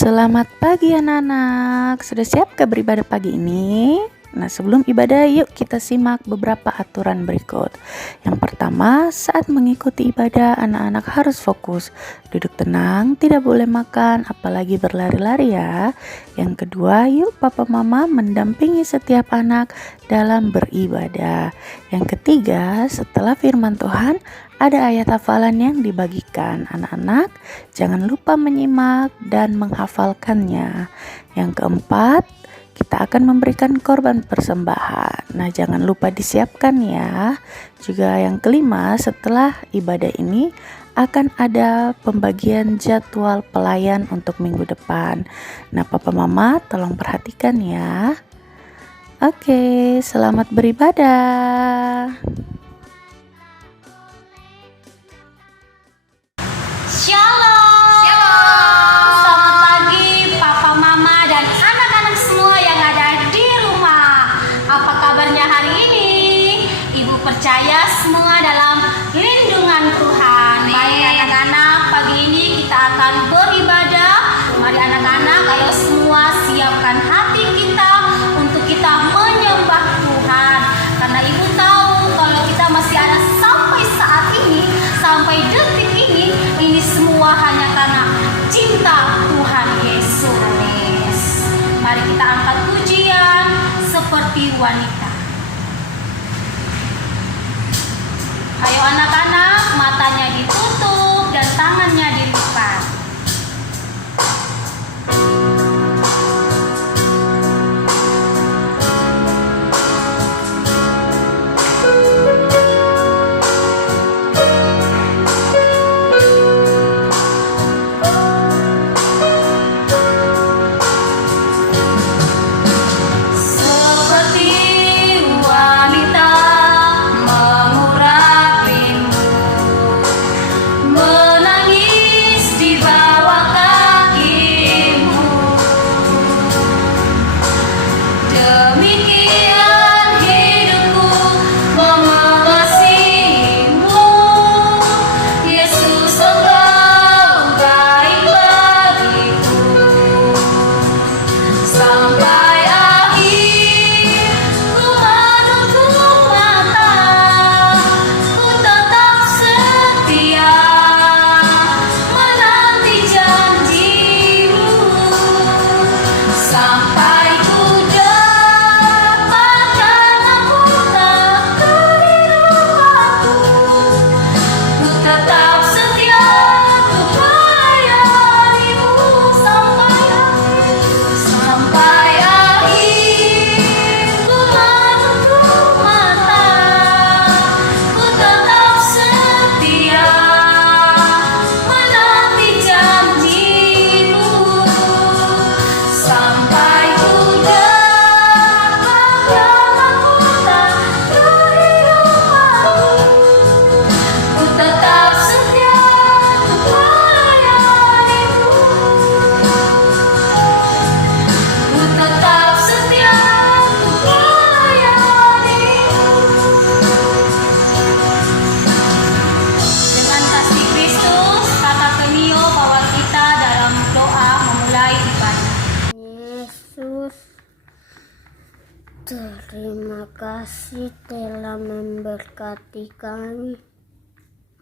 Selamat pagi anak-anak. Sudah siap ke beribadah pagi ini? Nah, sebelum ibadah yuk kita simak beberapa aturan berikut. Yang pertama, saat mengikuti ibadah anak-anak harus fokus. Duduk tenang, tidak boleh makan, apalagi berlari-lari ya. Yang kedua, yuk papa mama mendampingi setiap anak dalam beribadah. Yang ketiga, setelah firman Tuhan, ada ayat hafalan yang dibagikan. Anak-anak, jangan lupa menyimak dan menghafalkannya. Yang keempat, kita akan memberikan korban persembahan. Nah, jangan lupa disiapkan ya. Juga yang kelima, setelah ibadah ini akan ada pembagian jadwal pelayan untuk minggu depan. Nah, papa mama tolong perhatikan ya. Oke, selamat beribadah. Shalom. Selamat pagi Papa, Mama, dan anak-anak semua yang ada di rumah. Apa kabarnya hari ini? Ibu percaya semua dalam lindungan Tuhan. Baik anak-anak, pagi ini kita akan beribadah. Mari anak-anak, ayo semua siapkan hati kita untuk kita menyembah Tuhan. Karena Ibu tahu kalau kita masih ada sampai saat ini, sampai detik ini semua hanya karena cinta Tuhan Yesus. Mari kita angkat pujian seperti wanita. Ayo anak-anak, matanya ditutup dan tangannya dilipat. Terima kasih telah memberkati kami.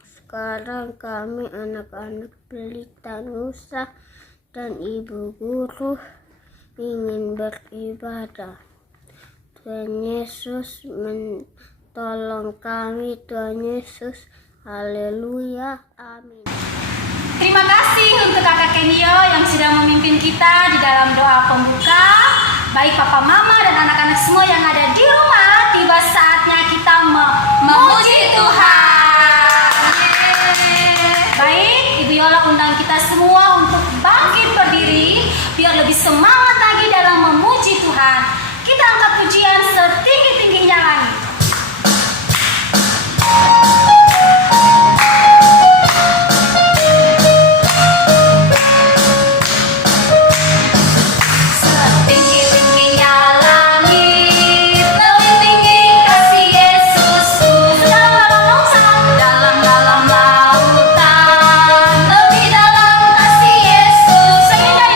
Sekarang kami anak-anak Pelita Nusa dan Ibu Guru ingin beribadah. Tuhan Yesus menolong kami, Tuhan Yesus. Haleluya, amin. Terima kasih untuk Kakak Kenio yang sudah memimpin kita di dalam doa pembuka. Baik Papa, Mama, dan anak-anak semua yang ada di rumah, tiba saatnya kita memuji Tuhan. Baik, Ibu Yola undang kita semua untuk bangkit berdiri biar lebih semangat lagi dalam memuji Tuhan. Kita angkat pujian setinggi-tingginya langit. Dalam lautan, lebih dalam kasih Yesus. Sehingga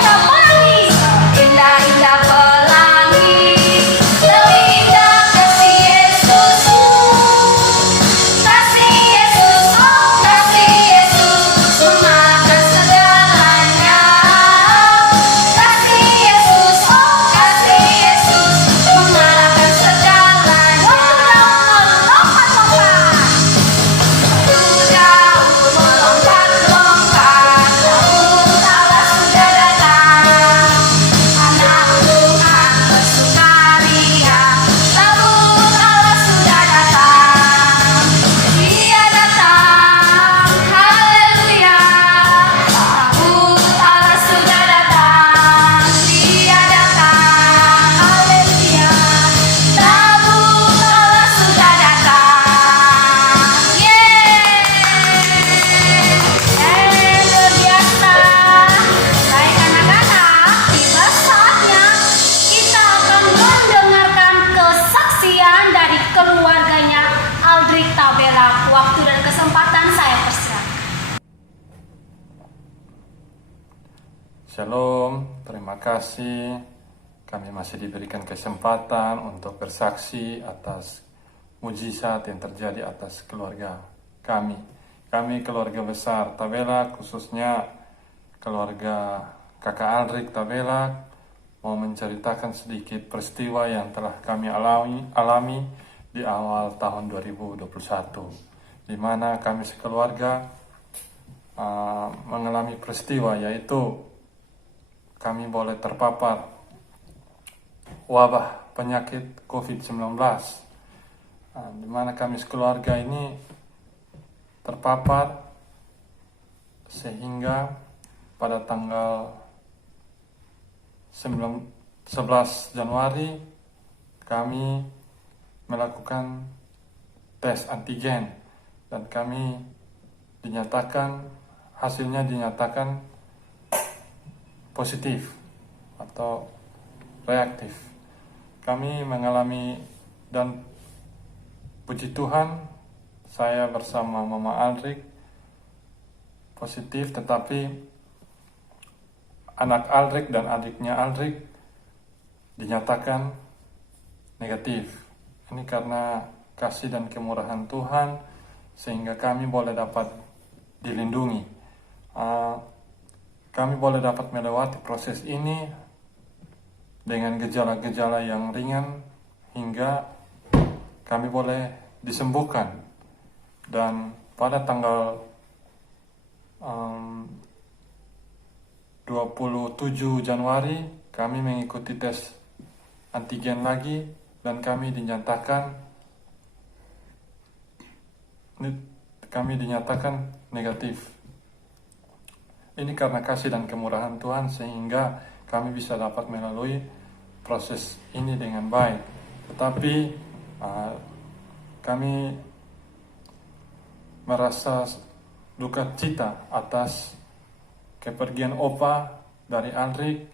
Shalom, terima kasih. Kami masih diberikan kesempatan untuk bersaksi atas mujizat yang terjadi atas keluarga kami. Kami keluarga besar Tabelak, khususnya keluarga Kakak Aldrik Tabelak, mau menceritakan sedikit peristiwa yang telah kami alami di awal tahun 2021, di mana kami sekeluarga mengalami peristiwa, yaitu kami boleh terpapar wabah penyakit COVID-19, di mana kami sekeluarga ini terpapar, sehingga pada tanggal 11 Januari kami melakukan tes antigen dan kami hasilnya dinyatakan positif atau reaktif. Kami mengalami, dan puji Tuhan saya bersama Mama Aldrik positif, tetapi anak Aldrik dan adiknya Aldrik dinyatakan negatif. Ini karena kasih dan kemurahan Tuhan sehingga kami boleh dapat dilindungi. Kami boleh dapat melewati proses ini dengan gejala-gejala yang ringan hingga kami boleh disembuhkan. Dan pada tanggal 27 Januari kami mengikuti tes antigen lagi dan kami dinyatakan negatif. Ini karena kasih dan kemurahan Tuhan sehingga kami bisa dapat melalui proses ini dengan baik. Tetapi kami merasa duka cita atas kepergian Opa dari Aldrik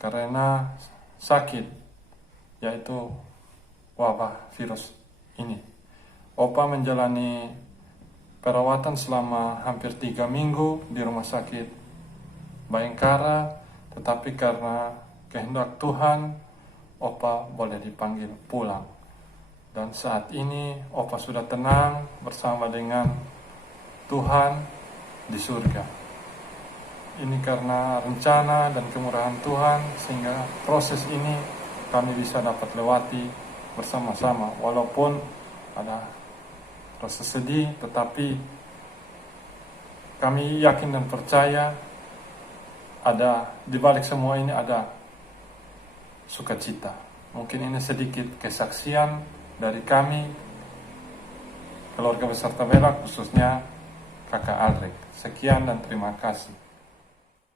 karena sakit, yaitu wabah virus ini. Opa menjalani perawatan selama hampir 3 minggu di rumah sakit Bayangkara, tetapi karena kehendak Tuhan, Opa boleh dipanggil pulang. Dan saat ini Opa sudah tenang bersama dengan Tuhan di surga. Ini karena rencana dan kemurahan Tuhan, sehingga proses ini kami bisa dapat lewati bersama-sama. Walaupun ada rasa sedih, tetapi kami yakin dan percaya di balik semua ini ada sukacita. Mungkin ini sedikit kesaksian dari kami keluarga besar Tabelak, khususnya Kakak Aldrik. Sekian dan terima kasih.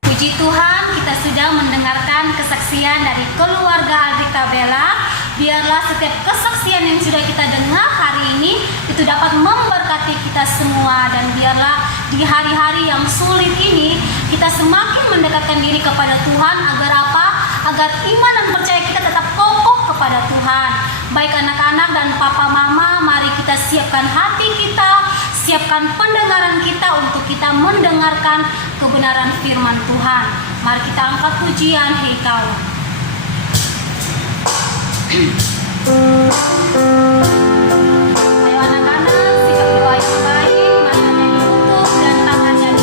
Puji Tuhan, kita sudah mendengarkan kesaksian dari keluarga Aldrik Tabelak. Biarlah setiap kesaksian yang sudah kita dengar hari ini itu dapat memberkati kita semua, dan biarlah di hari-hari yang sulit ini kita semakin mendekatkan diri kepada Tuhan. Agar apa? Agar iman dan percaya kita tetap kokoh kepada Tuhan. Baik anak-anak dan papa mama, mari kita siapkan hati kita, siapkan pendengaran kita untuk kita mendengarkan kebenaran firman Tuhan. Mari kita angkat pujian Hekau. Ayo anak-anak, sikap doa yang baik, matanya ditutup dan tangannya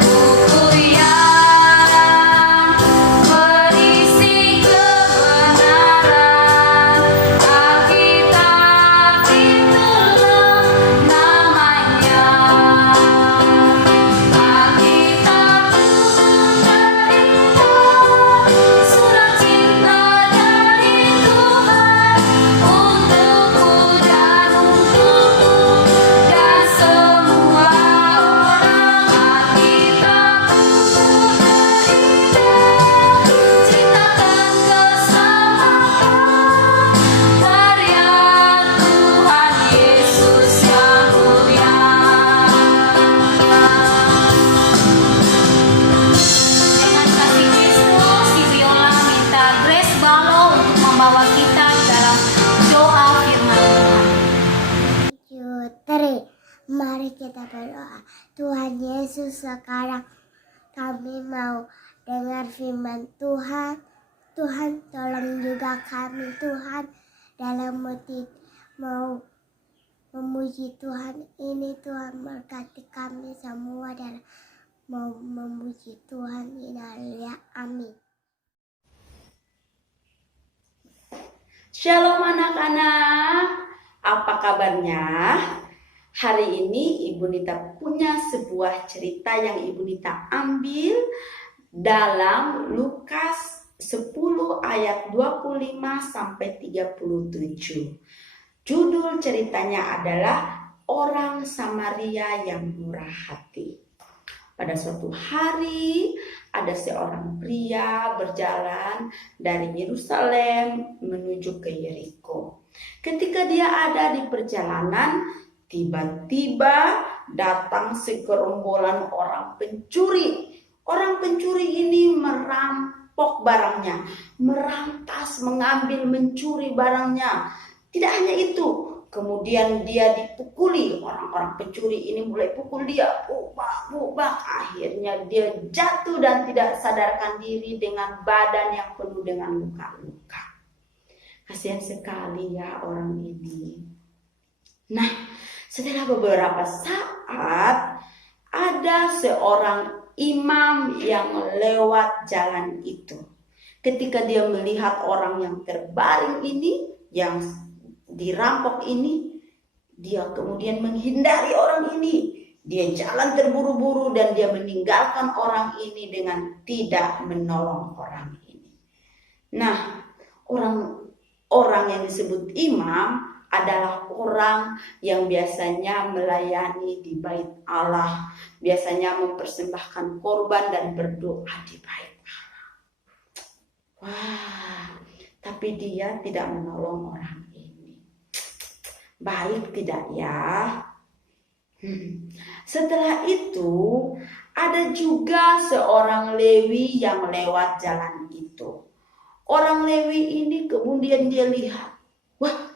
Buku yang Mari kita berdoa. Tuhan Yesus, sekarang kami mau dengar firman Tuhan. Tuhan, tolong juga kami, Tuhan, dalam mau memuji Tuhan ini. Tuhan, berkati kami semua dalam mau memuji Tuhan ini. Amin. Shalom anak-anak, apa kabarnya? Hari ini Ibu Nita punya sebuah cerita yang Ibu Nita ambil dalam Lukas 10 ayat 25 sampai 37. Judul ceritanya adalah Orang Samaria yang Murah Hati. Pada suatu hari ada seorang pria berjalan dari Yerusalem menuju ke Yeriko. Ketika dia ada di perjalanan, tiba-tiba datang segerombolan orang pencuri. Orang pencuri ini merampok barangnya, merampas, mengambil, mencuri barangnya. Tidak hanya itu, kemudian dia dipukuli. Orang-orang pencuri ini mulai pukul dia, bubak. Akhirnya dia jatuh dan tidak sadarkan diri dengan badan yang penuh dengan luka-luka. Kasihan sekali ya orang ini. Nah, setelah beberapa saat ada seorang imam yang lewat jalan itu. Ketika dia melihat orang yang terbaring ini, yang dirampok ini, dia kemudian menghindari orang ini. Dia jalan terburu-buru dan dia meninggalkan orang ini dengan tidak menolong orang ini. Nah, orang yang disebut imam adalah orang yang biasanya melayani di bait Allah, biasanya mempersembahkan korban dan berdoa di bait Allah. Wah, tapi dia tidak menolong orang ini. Baik tidak ya? Setelah itu ada juga seorang Lewi yang lewat jalan itu. Orang Lewi ini kemudian dia lihat, wah,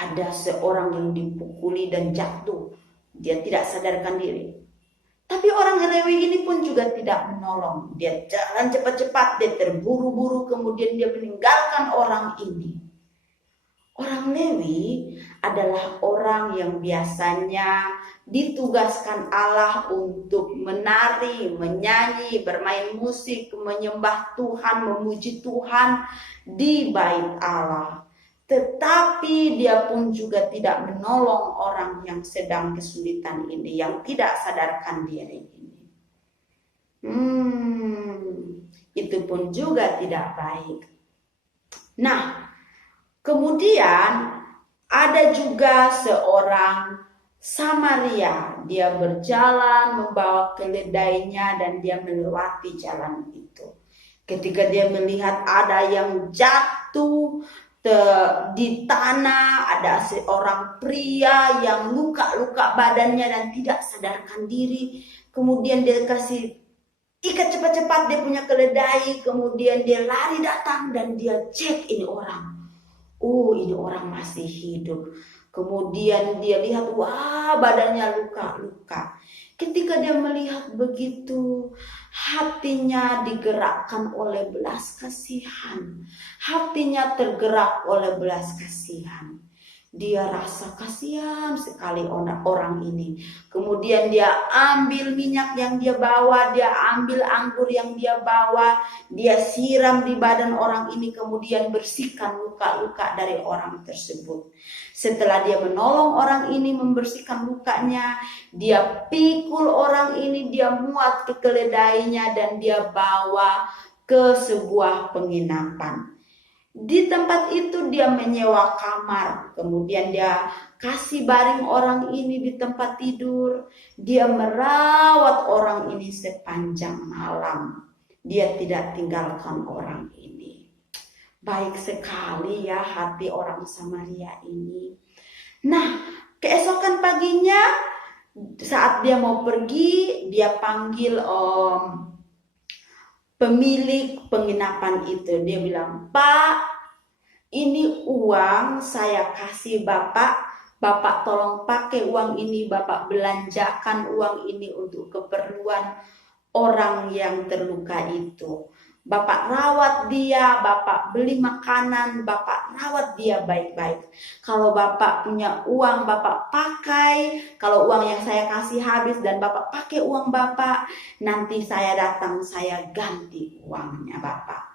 ada seorang yang dipukuli dan jatuh. Dia tidak sadarkan diri. Tapi orang Lewi ini pun juga tidak menolong. Dia jalan cepat-cepat, dia terburu-buru, kemudian dia meninggalkan orang ini. Orang Lewi adalah orang yang biasanya ditugaskan Allah untuk menari, menyanyi, bermain musik, menyembah Tuhan, memuji Tuhan di bait Allah. Tetapi dia pun juga tidak menolong orang yang sedang kesulitan ini, yang tidak sadarkan diri ini. Itu pun juga tidak baik. Nah, kemudian ada juga seorang Samaria. Dia berjalan membawa keledainya dan dia melewati jalan itu. Ketika dia melihat ada yang jatuh di tanah, ada seorang pria yang luka-luka badannya dan tidak sadarkan diri. Kemudian dia kasih ikat cepat-cepat dia punya keledai. Kemudian dia lari datang dan dia cek ini orang. Oh, ini orang masih hidup. Kemudian dia lihat, wah, badannya luka-luka. Ketika dia melihat begitu, hatinya digerakkan oleh belas kasihan. Hatinya tergerak oleh belas kasihan. Dia rasa kasihan sekali orang ini. Kemudian dia ambil minyak yang dia bawa, dia ambil anggur yang dia bawa, dia siram di badan orang ini, kemudian bersihkan luka-luka dari orang tersebut. Setelah dia menolong orang ini membersihkan lukanya, dia pikul orang ini, dia muat ke keledainya dan dia bawa ke sebuah penginapan. Di tempat itu dia menyewa kamar, kemudian dia kasih baring orang ini di tempat tidur. Dia merawat orang ini sepanjang malam. Dia tidak tinggalkan orang ini. Baik sekali ya hati orang Samaria ini. Nah, keesokan paginya saat dia mau pergi, dia panggil pemilik penginapan itu. Dia bilang, "Pak, ini uang saya kasih Bapak Bapak tolong pakai uang ini, Bapak belanjakan uang ini untuk keperluan orang yang terluka itu. Bapak rawat dia, Bapak beli makanan, Bapak rawat dia baik-baik. Kalau Bapak punya uang, Bapak pakai. Kalau uang yang saya kasih habis dan Bapak pakai uang Bapak, nanti saya datang, saya ganti uangnya Bapak.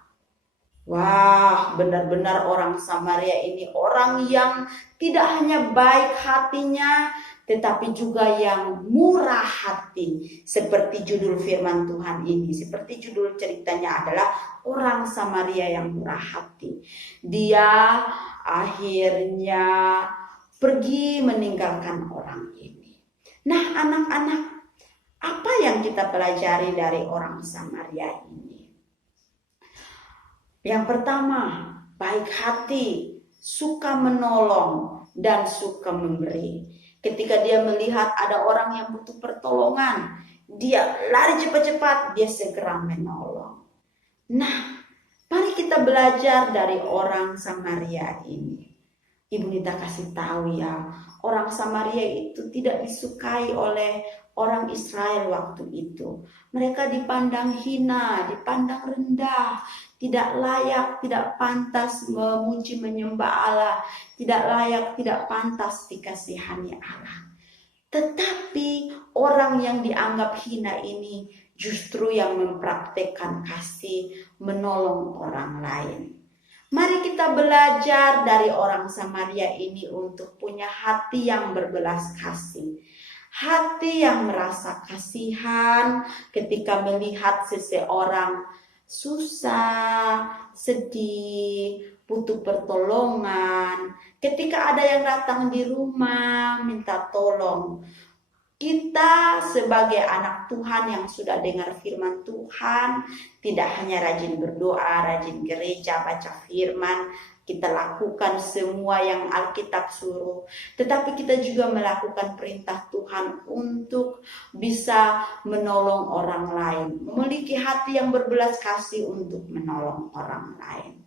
Wah, benar-benar orang Samaria ini orang yang tidak hanya baik hatinya, tetapi juga yang murah hati. Seperti judul firman Tuhan ini, seperti judul ceritanya adalah orang Samaria yang murah hati. Dia akhirnya pergi meninggalkan orang ini. Nah, anak-anak, apa yang kita pelajari dari orang Samaria ini? Yang pertama, baik hati, suka menolong, dan suka memberi. Ketika dia melihat ada orang yang butuh pertolongan, dia lari cepat-cepat, dia segera menolong. Nah, mari kita belajar dari orang Samaria ini. Ibu Nita kasih tahu ya, orang Samaria itu tidak disukai oleh orang Israel waktu itu. Mereka dipandang hina, dipandang rendah, tidak layak, tidak pantas memuji menyembah Allah, tidak layak, tidak pantas dikasihani Allah. Tetapi orang yang dianggap hina ini justru yang mempraktekkan kasih, menolong orang lain. Mari kita belajar dari orang Samaria ini untuk punya hati yang berbelas kasih. Hati yang merasa kasihan ketika melihat seseorang susah, sedih, butuh pertolongan. Ketika ada yang datang di rumah minta tolong, kita sebagai anak Tuhan yang sudah dengar firman Tuhan, tidak hanya rajin berdoa, rajin gereja, baca firman, kita lakukan semua yang Alkitab suruh, tetapi kita juga melakukan perintah Tuhan untuk bisa menolong orang lain, memiliki hati yang berbelas kasih untuk menolong orang lain.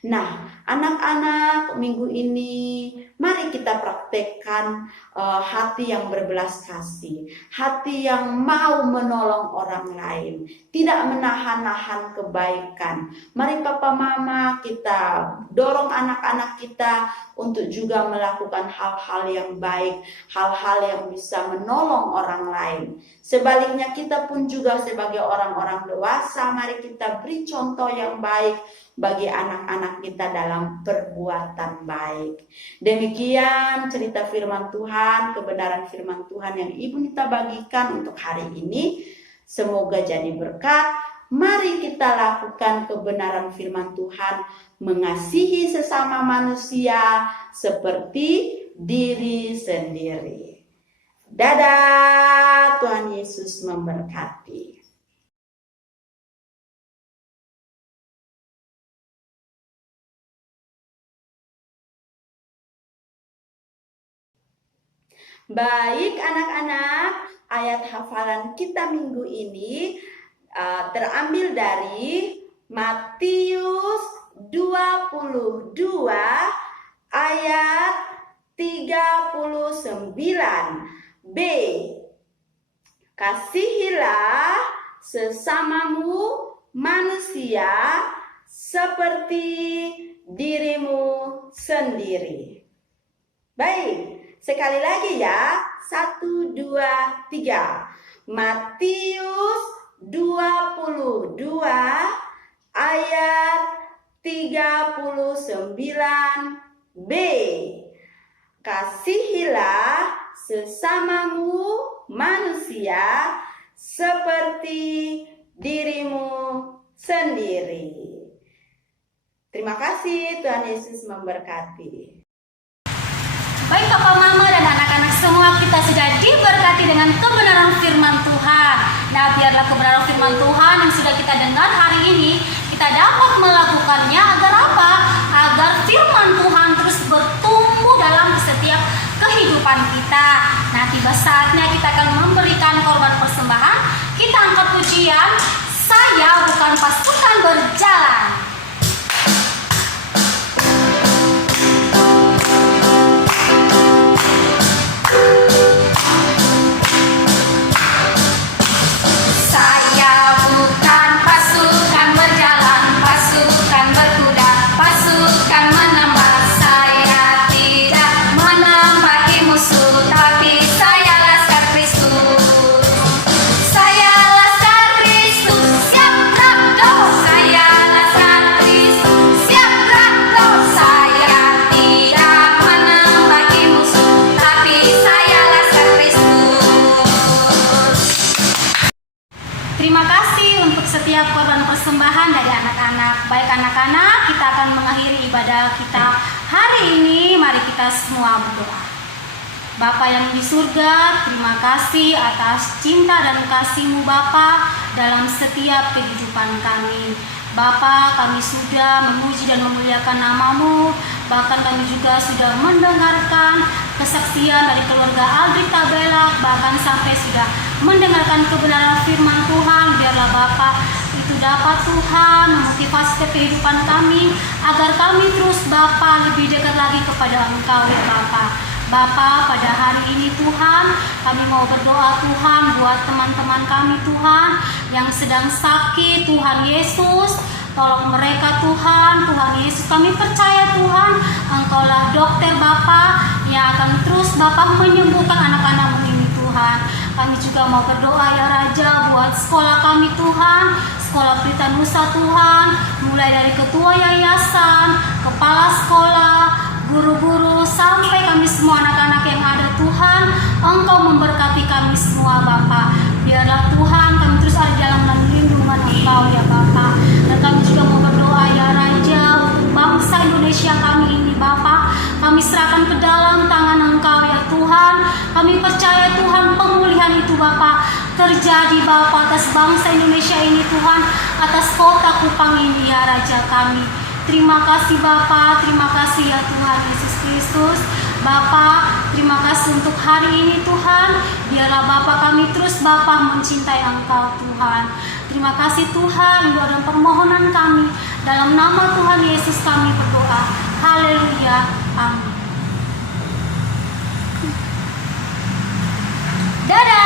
Nah, anak-anak, minggu ini mari kita praktekkan hati yang berbelas kasih, hati yang mau menolong orang lain, tidak menahan-nahan kebaikan. Mari Papa Mama kita dorong anak-anak kita untuk juga melakukan hal-hal yang baik, hal-hal yang bisa menolong orang lain. Sebaliknya kita pun juga sebagai orang-orang dewasa, mari kita beri contoh yang baik bagi anak-anak kita dalam perbuatan baik. Demikian cerita firman Tuhan, kebenaran firman Tuhan yang Ibu Nita bagikan untuk hari ini. Semoga jadi berkat. Mari kita lakukan kebenaran firman Tuhan, mengasihi sesama manusia seperti diri sendiri. Dadah, Tuhan Yesus memberkati. Baik anak-anak, ayat hafalan kita minggu ini terambil dari Matius 22 ayat 39b. Kasihilah sesamamu manusia seperti dirimu sendiri. Baik. Sekali lagi ya, 1, 2, 3. Matius 22 ayat 39b. Kasihilah sesamamu manusia seperti dirimu sendiri. Terima kasih, Tuhan Yesus memberkati. Baik Papa Mama dan anak-anak semua, kita sudah diberkati dengan kebenaran firman Tuhan. Nah, biarlah kebenaran firman Tuhan yang sudah kita dengar hari ini, kita dapat melakukannya agar apa? Agar firman Tuhan terus bertumbuh dalam setiap kehidupan kita. Nah, tiba saatnya kita akan memberikan korban persembahan. Kita angkat pujian, saya bukan pasukan berjalan. kita semua berdoa. Bapa yang di surga, terima kasih atas cinta dan kasih-Mu Bapa dalam setiap kehidupan kami. Bapa, kami sudah memuji dan memuliakan nama-Mu, bahkan kami juga sudah mendengarkan kesaksian dari keluarga Aldrich Tabelak, bahkan sampai sudah mendengarkan kebenaran firman Tuhan. Biarlah Bapa itu dapat Tuhan memotivasi kehidupan kami, agar kami terus Bapa lebih dekat lagi kepada Engkau ya Bapa. Bapa, pada hari ini Tuhan, kami mau berdoa Tuhan buat teman-teman kami Tuhan yang sedang sakit. Tuhan Yesus, tolong mereka Tuhan. Tuhan Yesus, kami percaya Tuhan, Engkaulah dokter Bapa yang akan terus Bapa menyembuhkan anak-anak-Mu ini Tuhan. Kami juga mau berdoa ya Raja buat sekolah kami Tuhan, Sekolah Pelita Nusa Tuhan, mulai dari ketua yayasan, kepala sekolah, guru-guru, sampai kami semua anak-anak yang ada Tuhan. Engkau memberkati kami semua Bapa. Biarlah Tuhan kami terus ada dalam lindungan Engkau ya Bapa. Dan kami juga mau berdoa ya Raja untuk bangsa Indonesia kami ini Bapa. Kami serahkan ke dalam tangan Engkau ya Tuhan. Kami percaya Tuhan pemulihan itu Bapa terjadi Bapa atas bangsa Indonesia ini Tuhan, atas kota Kupang ini ya Raja kami. Terima kasih Bapa, terima kasih ya Tuhan Yesus Kristus. Bapa, terima kasih untuk hari ini Tuhan. Biarlah Bapa kami terus Bapa mencintai Engkau Tuhan. Terima kasih Tuhan, doa dan permohonan kami dalam nama Tuhan Yesus kami berdoa. Haleluya, amin. Dadah.